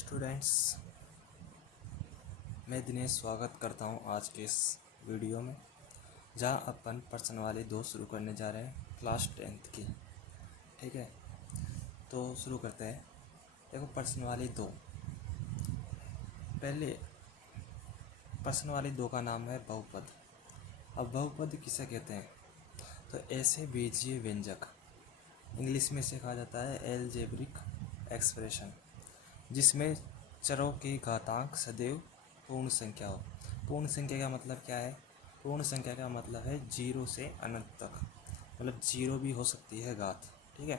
Students, मैं दिनेश स्वागत करता हूं आज के इस वीडियो में जहां अपन पर्सन वाली 2 शुरू करने जा रहे हैं क्लास 10th की। ठीक है, तो शुरू करते हैं। देखो, पर्सन वाली 2, पहले पर्सन वाली 2 का नाम है बहुपद। अब बहुपद किसे कहते हैं? तो ऐसे बीजीय व्यंजक, इंग्लिश में इसे कहा जाता है एलजेब्रिक एक्सप्रेशन, जिसमें चरों की घातांक सदैव पूर्ण संख्या हो। पूर्ण संख्या का मतलब क्या है? पूर्ण संख्या का मतलब है 0 से अनंत तक, मतलब 0 भी हो सकती है घात। ठीक है,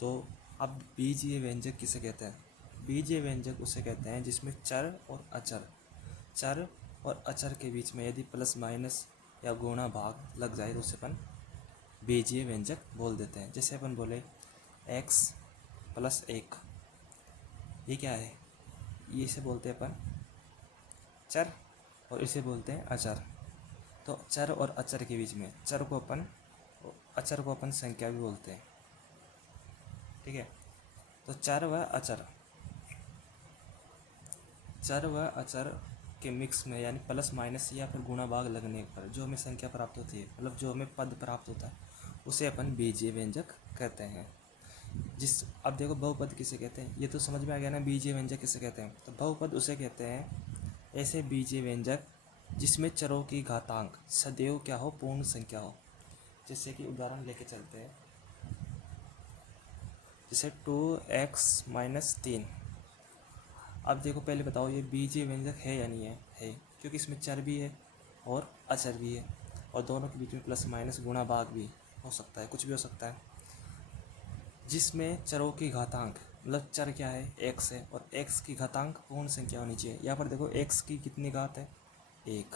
तो अब बीजीय व्यंजक किसे कहते हैं? बीजीय व्यंजक उसे कहते हैं जिसमें चर और अचर के बीच में यदि प्लस माइनस या गुणा भाग लग जाए तो उसे अपन बीजीय व्यंजक बोल देते हैं। जैसे अपन बोले x+1, ये क्या है? ये इसे बोलते हैं अपन चर और इसे बोलते हैं अचर। तो चर और अचर के बीच में अचर को अपन संख्या भी बोलते हैं। ठीक है, तो चर व अचर के मिक्स में यानी प्लस माइनस या फिर गुणा भाग लगने पर जो हमें संख्या प्राप्त होती है, मतलब जो हमें पद प्राप्त होता है, उसे अपन बीजीय व्यंजक कहते हैं। अब देखो, बहुपद किसे कहते हैं ये तो समझ में आ गया ना। बीजीय व्यंजक किसे कहते हैं? तो बहुपद उसे कहते हैं ऐसे बीजीय व्यंजक जिसमें चरों की घातांक सदैव क्या हो? पूर्ण संख्या हो। जैसे कि उदाहरण लेके चलते हैं, जैसे 2x-3। अब देखो, पहले बताओ ये बीजीय व्यंजक है या नहीं है? है, क्योंकि इसमें चर भी है और अचर भी है, और दोनों के बीच में प्लस माइनस गुणा भाग भी हो सकता है, कुछ भी हो सकता है। जिसमें चरों की घातांक, मतलब चर क्या है? x है, और x की घातांक पूर्ण संख्या होनी चाहिए। यहाँ पर देखो, x की कितनी घात है? 1।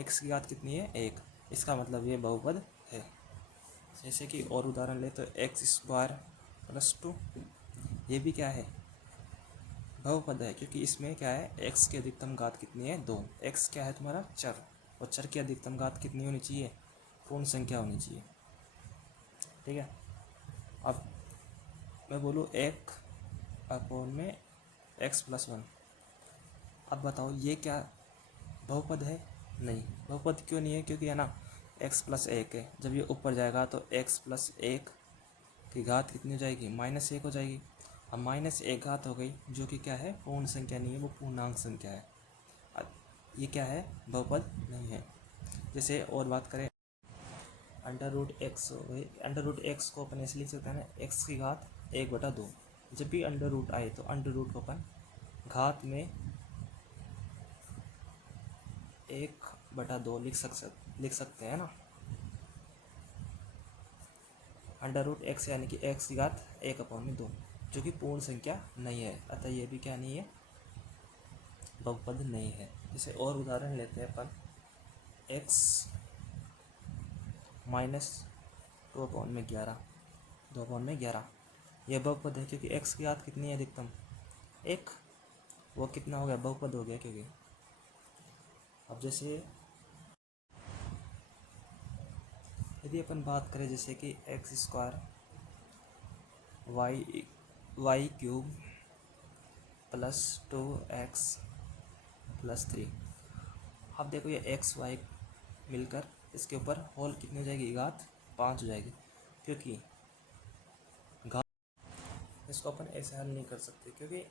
x की घात कितनी है? 1। इसका मतलब ये बहुपद है। जैसे कि और उदाहरण ले तो x² + 2, ये भी क्या है? बहुपद है, क्योंकि इसमें क्या है? x की अधिकतम घात कितनी है? 2। x क्या है तुम्हारा? चर, और चर की अधिकतम घात कितनी होनी चाहिए? पूर्ण संख्या होनी चाहिए। ठीक है, अब मैं बोलूँ 1/x+1। अब बताओ ये क्या बहुपद है? नहीं, बहुपद क्यों नहीं है? क्योंकि है ना, x+1 है, जब ये ऊपर जाएगा तो x+1 की घात कितनी हो जाएगी? -1 हो जाएगी। अब -1 घात हो गई, जो कि क्या है? पूर्ण संख्या नहीं है, वो पूर्णांक संख्या है। अब ये क्या है? बहुपद नहीं है। जैसे और बात करें, √x हो गई। √x को अपन ऐसे लिख सकते हैं ना, x की घात 1/2। जब भी अंडर रूट आए तो अंडर रूट को अपन घात में 1/2 लिख सकते हैं ना। √x यानी कि x की घात 1/2, जो कि पूर्ण संख्या नहीं है, अतः ये भी क्या नहीं है? बहुपद नहीं है। जैसे और उदाहरण लेते हैं अपन, x - 2/11, यह बहुपद है क्योंकि x की घात कितनी है? अधिकतम 1। वो कितना हो गया? बहुपद हो गया। क्योंकि अब जैसे यदि अपन बात करें जैसे कि x² y³ + 2x + 3। अब देखो, ये x y मिलकर इसके ऊपर होल कितनी हो जाएगी? घात 5 हो जाएगी, क्योंकि घात, इसको अपन ऐसे हल नहीं कर सकते क्योंकि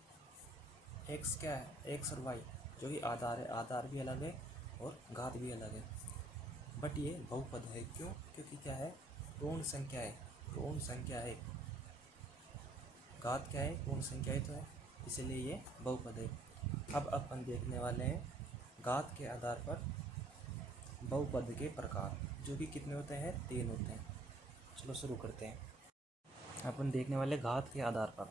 x क्या है? x और y जो कि आधार है, आधार भी अलग है और घात भी अलग है। बट ये बहुपद है। क्यों? क्योंकि क्या है? पूर्ण संख्या है। पूर्ण संख्या है, घात क्या है? पूर्ण संख्या ही तो है, इसलिए ये बहुपद है। अब अपन देखने वाले हैं घात के आधार पर बहुपद के प्रकार, जो कि कितने होते हैं? 3 होते हैं। चलो शुरू करते हैं। अपन देखने वाले घात के आधार पर।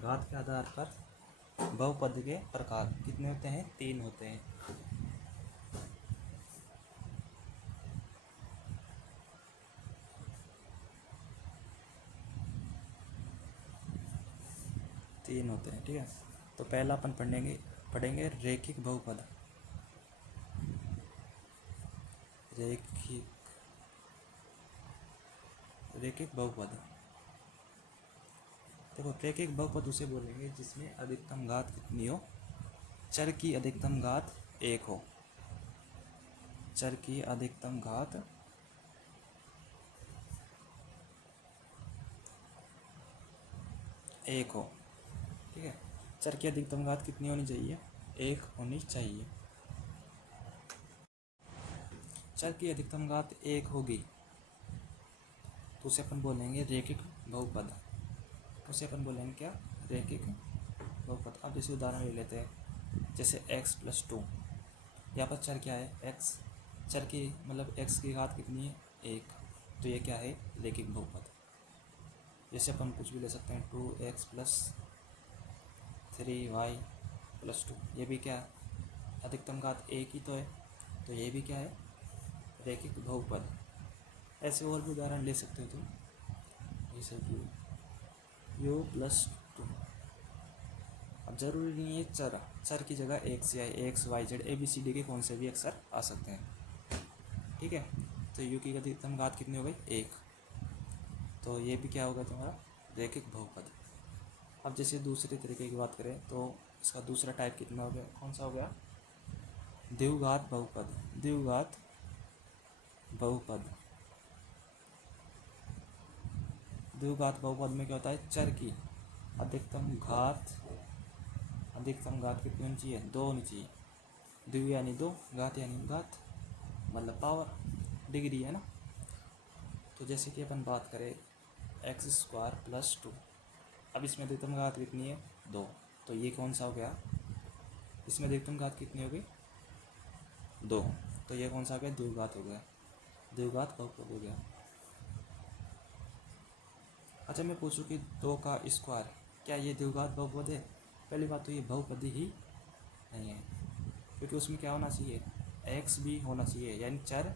घात के आधार पर बहुपद के प्रकार कितने होते हैं? 3 होते हैं। ठीक है, तो पहला अपन पढ़ेंगे रेखिक बहुपद। रेखिक रेखिक बहुपद। देखो रेखिक बहुपद उसे बोलेंगे जिसमें अधिकतम घात कितनी हो, चर की अधिकतम घात 1 हो, चर की अधिकतम घात 1 हो। ठीक है, चर की अधिकतम घात कितनी होनी चाहिए, 1 होनी चाहिए। चर की अधिकतम घात 1 होगी तो उसे अपन बोलेंगे रेखिक बहुपद। उसे अपन बोलेंगे क्या, रेखिक बहुपद। अब जैसे उदाहरण ले लेते हैं, जैसे x+2, यहाँ पर चर क्या है, x, चर की मतलब x की घात कितनी है, 1, तो ये क्या है, रेखिक बहुपद। जैसे अपन कुछ भी ले सकते हैं, 2x+3y+2, ये भी क्या है, अधिकतम घात 1 ही तो है, तो ये भी क्या है, रेखिक बहुपद। ऐसे और भी उदाहरण ले सकते हो तुम, जैसे कि u+2। अब जरूरी नहीं है चर की जगह एक से आए, x y z A B C D के कौन से भी अक्षर आ सकते हैं। ठीक है, तो u की अधिकतम घात कितनी हो गई, 1, तो ये भी क्या होगा तुम्हारा, रेखिक बहुपद। अब जैसे दूसरे तरीके की बात करें तो इसका दूसरा टाइप कितना हो गया, कौन सा हो गया, द्विघात बहुपद। द्विघात बहुपद, द्विघात बहुपद में क्या होता है, चर की अधिकतम घात कितनी होनी चाहिए, 2 होनी चाहिए। द्वि यानी 2, घात यानी घात मतलब पावर, डिग्री है ना। तो जैसे कि अपन बात करें x² + 2, अब इसमें अधिकतम घात कितनी है, 2, तो ये कौन सा हो गया, इसमें अधिकतम घात कितनी हो गई, 2, तो ये कौन सा हो गया, द्विघात हो गया, द्विघात बहुपद हो गया। अच्छा मैं पूछूं कि 2 का स्क्वायर क्या ये द्विघात बहुपद है, पहली बात तो ये बहुपद ही नहीं है, क्योंकि उसमें क्या होना चाहिए, x भी होना चाहिए, यानी चर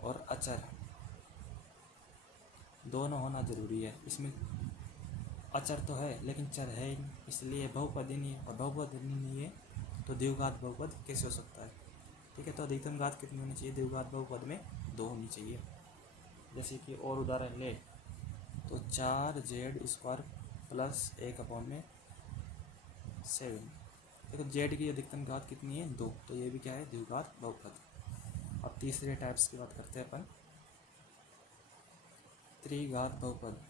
और अचर दोनों होना ज़रूरी है। इसमें अचर तो है लेकिन चर है ही नहीं, इसलिए बहुपद ही नहीं है, और बहुपद ही नहीं है तो द्विघात बहुपद कैसे हो सकता है। ठीक है, तो अधिकतम घात कितनी होनी चाहिए, द्विघात बहुपद में 2 होनी चाहिए। जैसे कि और उदाहरण ले तो 4z² + 1/7, देखो z की अधिकतम घात कितनी है, 2, तो ये भी क्या है, द्विघात बहुपद। अब तीसरे टाइप्स की बात करते हैं अपन, त्रिघात बहुपद।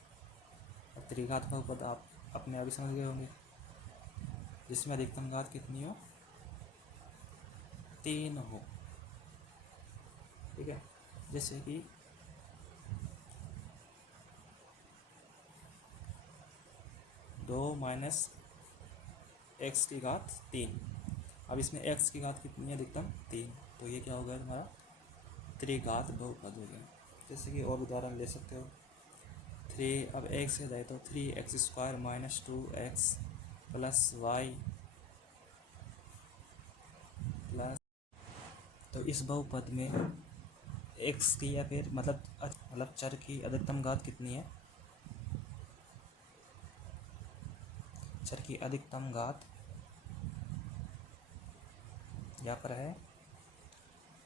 अब त्रिघात बहुपद आप अपने आप ही समझ गए होंगे, जिसमें अधिकतम घात कितनी हो, 3 हो। ठीक है, जैसे कि 2 - x की घात 3, अब इसमें x की घात कितनी है, अधिकतम 3, तो ये क्या हो गया तुम्हारा, त्रिघात बहुपद हो गया। जैसे कि और उदाहरण ले सकते हो, 3, अब x से जाए तो 3x² - 2x + y प्लस, तो इस बहुपद में x की या फिर मतलब चर की अधिकतम घात कितनी है, चर की अधिकतम घात यहाँ पर है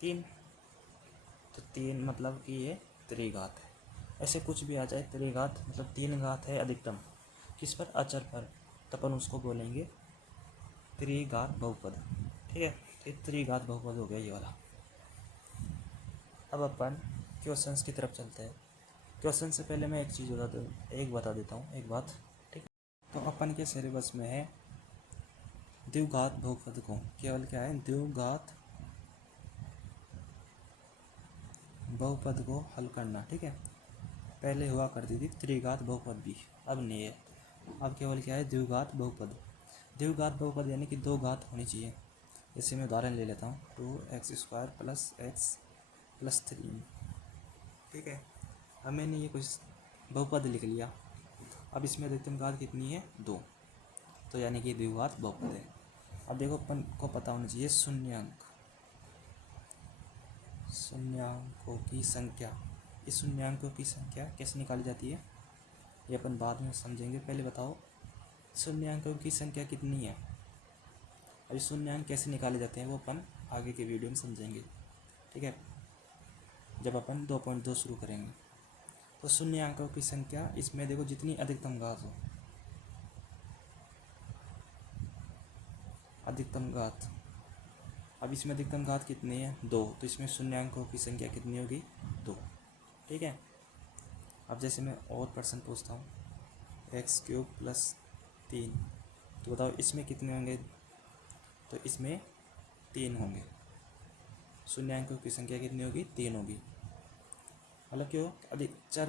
3, तो 3 मतलब कि ये त्रिघात है। ऐसे कुछ भी आ जाए, त्रिघात मतलब 3 घात है अधिकतम, किस पर, अचर पर, तो अपन उसको बोलेंगे त्रिघात बहुपद। ठीक है, तो ये त्रिघात बहुपद हो गया ये वाला। अब अपन क्वेश्चंस की तरफ चलते हैं। क्वेश्चन से पहले मैं एक चीज़ बता देता हूँ एक बात। ठीक, तो अपन के सिलेबस में है द्विघात बहुपद को केवल क्या है, द्विघात बहुपद को हल करना। ठीक है, पहले हुआ करती थी त्रिघात बहुपद भी, अब नहीं है, अब केवल क्या है, द्विघात बहुपद। द्विघात बहुपद यानी कि 2 घात होनी चाहिए। जैसे मैं उदाहरण ले लेता हूँ, 2x² + x + 3। ठीक है, अब मैंने ये कुछ बहुपद लिख लिया, अब इसमें अधिकतम घात कितनी है, 2, तो यानी कि द्विघात बहुपद है। अब देखो अपन को पता होना चाहिए शून्याङ्कों की संख्या। इस शून्याङ्कों की संख्या कैसे निकाली जाती है ये अपन बाद में समझेंगे, पहले बताओ शून्याङ्कों की संख्या कितनी है। अभी शून्याङ्क कैसे निकाले जाते हैं वो अपन आगे के वीडियो में समझेंगे। ठीक है, जब अपन 2.2 शुरू करेंगे। तो शून्य अंकों की संख्या इसमें देखो जितनी अधिकतम घात हो, अधिकतम घात, अब इसमें अधिकतम घात कितनी है 2, तो इसमें शून्य अंकों की संख्या कितनी होगी 2। ठीक है। अब जैसे मैं और प्रश्न पूछता हूँ, x³ + 3, तो बताओ इसमें कितने होंगे, तो इसमें 3 होंगे। शून्य अंकों की संख्या कितनी होगी 3 होगी। मतलब क्यों, अधिक चर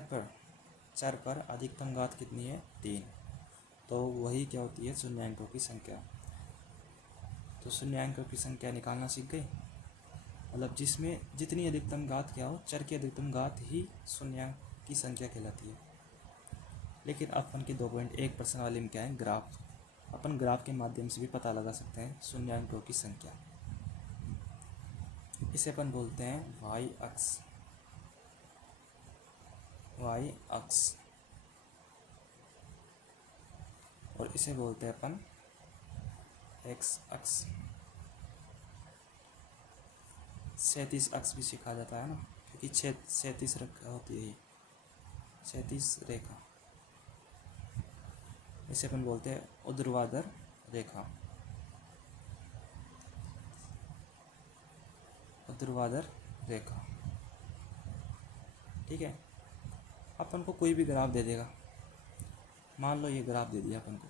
पर अधिकतम घात कितनी है 3, तो वही क्या होती है शून्य अंकों की संख्या। तो शून्य अंकों की संख्या निकालना सीख गए। मतलब जिसमें जितनी अधिकतम घात क्या हो, चर की अधिकतम घात ही शून्य की संख्या कहलाती है। लेकिन अपन के 2.1 प्रश्न वाले में क्या है, ग्राफ। अपन ग्राफ के माध्यम से भी पता लगा सकते हैं शून्य अंकों की संख्या। इसे अपन बोलते हैं y अक्ष, और इसे बोलते हैं अपन x अक्ष। क्षैतिज अक्ष भी सिखा जाता है ना, क्योंकि क्षैतिज रेखा होती है, क्षैतिज रेखा। इसे अपन बोलते हैं ऊर्ध्वाधर रेखा, ऊर्ध्वाधर रेखा। ठीक है। अपन को कोई भी ग्राफ दे देगा, मान लो ये ग्राफ दे दिया अपन को,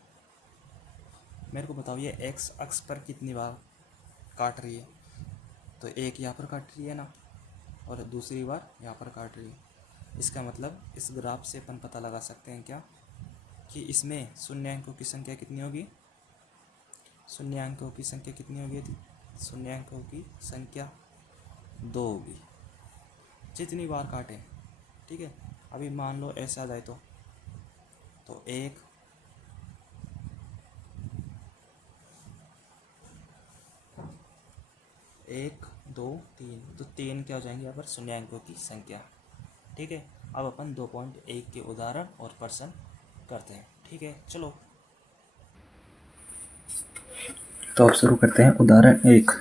मेरे को बताओ ये x अक्ष पर कितनी बार काट रही है, तो एक यहाँ पर काट रही है ना, और दूसरी बार यहाँ पर काट रही है। इसका मतलब इस ग्राफ से अपन पता लगा सकते हैं क्या, कि इसमें शून्य अंकों की संख्या कितनी होगी, शून्य अंकों की संख्या कितनी होगी, शून्य अंकों की संख्या 2 होगी जितनी बार काटे। ठीक है। अभी मान लो ऐसा आ जाए तो 1 1 2 3, तो 3 क्या हो जाएंगे यहाँ पर शून्य अंकों की संख्या। ठीक है। अब अपन 2.1 के उदाहरण और प्रश्न करते हैं। ठीक है, चलो। तो अब शुरू करते हैं उदाहरण 1,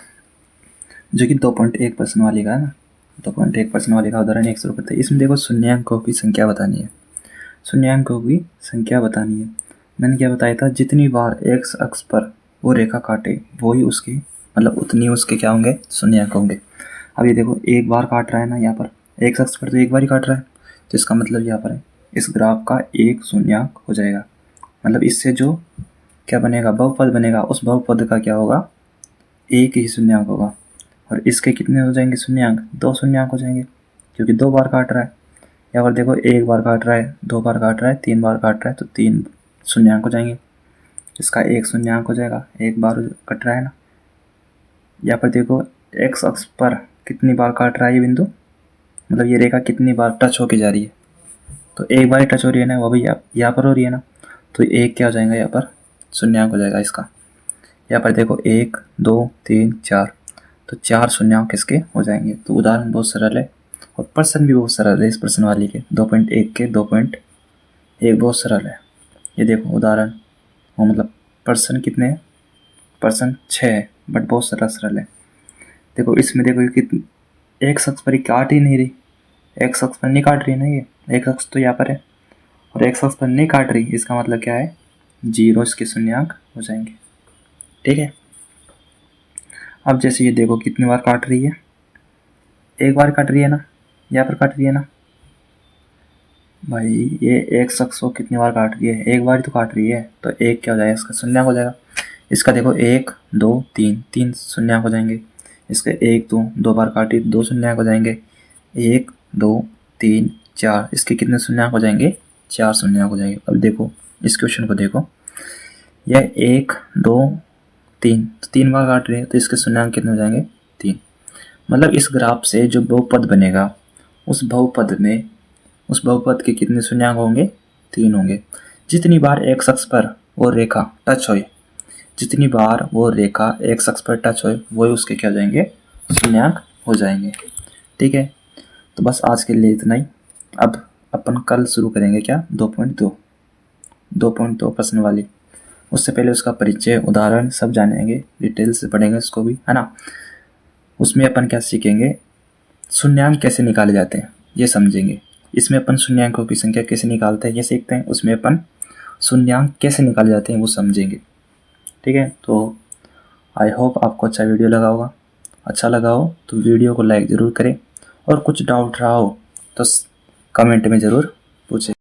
जो कि 2.1 प्रश्न वाले का है ना। 2.1 प्रश्न वाले का उदाहरण 1 शुरू करते हैं। इसमें देखो शून्यांकों की संख्या बतानी है, शून्यांकों की संख्या बतानी है। मैंने क्या बताया था, जितनी बार x अक्ष पर वो रेखा काटे वही उसकी, मतलब उतनी उसके क्या होंगे शून्यांक होंगे। अब ये देखो एक बार काट रहा है ना, यहाँ पर x अक्ष पर तो एक बार ही काट रहा है, तो इसका मतलब यहाँ पर इस ग्राफ का एक शून्यांक हो जाएगा। मतलब इससे जो क्या बनेगा, बहुपद बनेगा, उस बहुपद का क्या होगा, एक ही शून्यांक होगा। और इसके कितने हो जाएंगे शून्यांक, 2 शून्यांक हो जाएंगे, क्योंकि 2 बार काट रहा है। यहाँ पर देखो एक बार काट रहा है, 2 बार काट रहा है, 3 बार काट रहा है, तो 3 शून्यांक हो जाएंगे। इसका एक शून्यांक हो जाएगा, एक बार कट रहा है ना। यहाँ पर देखो x अक्ष पर कितनी बार काट रहा है ये बिंदु, मतलब ये रेखा कितनी बार टच होके जा रही है, तो एक बार ही टच हो रही है ना, वो भी यहाँ पर हो रही है ना, तो एक क्या हो जाएगा यहाँ पर शून्यांक हो जाएगा इसका। यहाँ पर देखो 1 2 3 4, तो 4 शून्यांक इसके हो जाएंगे। तो उदाहरण बहुत सरल है और प्रश्न भी बहुत सरल है। इस प्रश्न वाली के 2.1 के 2.1 बहुत सरल है। ये देखो उदाहरण, वो मतलब प्रश्न कितने हैं, प्रश्न 6 है, बट बहुत सरल है। देखो इसमें देखो कि एक शख्स पर ही काट ही नहीं रही, एक शख्स पर नहीं काट रही ना, ये एक शख्स तो यहाँ पर है और एक शख्स पर नहीं काट रही, इसका मतलब क्या है 0 इसके शून्यांक हो जाएंगे। ठीक है। अब जैसे ये देखो कितनी बार काट रही है, एक बार काट रही है ना, यहाँ पर काट रही है ना भाई, ये एक शख्स को कितनी बार काट रही है, एक बार ही तो काट रही है, तो एक क्या हो जाएगा इसका शून्यांक हो जाएगा। इसका देखो 1 2 3, 3 शून्यांक हो जाएंगे। इसके 1 2 बार काटी, 2 शून्यांक हो जाएंगे। 1 2 3 4, इसके कितने शून्यांक हो जाएंगे, 4 शून्यांक हो जाएंगे। अब देखो इस क्वेश्चन को देखो, यह 1 2 3, तो 3 बार काट रही है, तो इसके शून्यांक कितने हो जाएंगे 3। मतलब इस ग्राफ से जो बहुपद बनेगा, उस बहुपद के कितने शून्यांक होंगे, 3 होंगे। जितनी बार एक शख्स पर वो रेखा टच होए, जितनी बार वो रेखा एक शख्स पर टच होए, वही उसके क्या हो जाएंगे शून्यांक हो जाएंगे। ठीक है। तो बस आज के लिए इतना ही। अब अपन कल शुरू करेंगे क्या 2.2 प्रश्न वाली। उससे पहले उसका परिचय उदाहरण सब जानेंगे, डिटेल से पढ़ेंगे उसको भी, है ना। उसमें अपन क्या सीखेंगे, शून्यांक कैसे निकाले जाते हैं ये समझेंगे। इसमें अपन शून्यांकों की संख्या कैसे निकालते हैं ये सीखते हैं, उसमें अपन शून्यांक कैसे निकाले जाते हैं वो समझेंगे। ठीक है, तो आई होप आपको अच्छा वीडियो लगा होगा। अच्छा लगा हो तो वीडियो को लाइक ज़रूर करें और कुछ डाउट रहा हो तो कमेंट में ज़रूर पूछें।